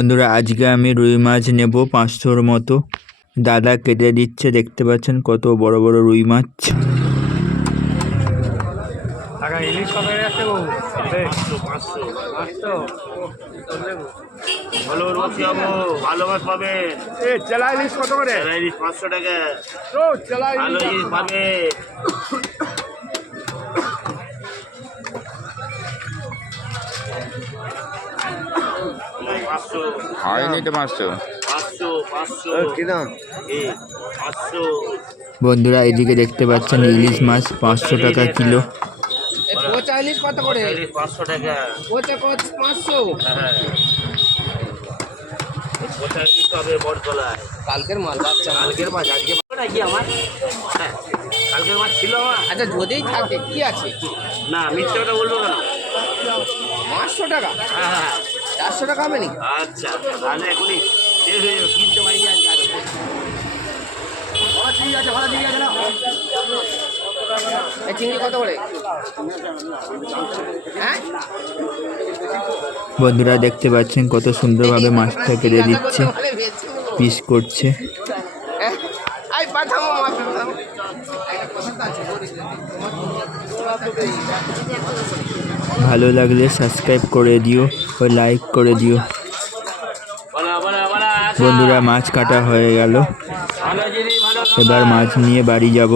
বন্ধুরা আজকে আমি রুই মাছ নেব পাঁচশোর মতো। দাদা কেটে দিচ্ছে দেখতে পাচ্ছেন কত বড় বড় রুই মাছ। টাকা ইলিশ কত যাচ্ছে বাবু পাঁচশো পাঁচশো ভালো রুচি হব ভালো মাছ পাবে। চেলা ইলিশ কত করে? ইলিশ পাঁচশো টাকা। ভালো ইলিশ পাবে। পাঁচশো হয়নি তো পাঁচশো। বন্ধুরা এদিকে দেখতে পাচ্ছেন ইলিশ মাছ পাঁচশো টাকা কিলো। কত করে। পাঁচশো টাকা। পাঁচশো। হ্যাঁ। কালকের মাল বাচ্চা কালকের মাছ আজকে পাবো নাকি আমার? হ্যাঁ কালকের মাছ ছিল আমার? আচ্ছা থাকে কি আছে? না মিথ্যে কথা বলব কেন? পাঁচশো টাকা। হ্যাঁ হ্যাঁ। চারশো টাকা হবে নি আচ্ছা তাহলে এখনই কিনতে চিংড়ি কত করে? হ্যাঁ? বন্ধুরা দেখতে পাচ্ছেন কত সুন্দরভাবে মাছটা কেটে দিচ্ছে পিস করছে? ভালো লাগলে সাবস্ক্রাইব করে দিও ও লাইক করে দিও। বন্ধুরা, মাছ কাটা হয়ে গেল এবার মাছ নিয়ে বাড়ি যাব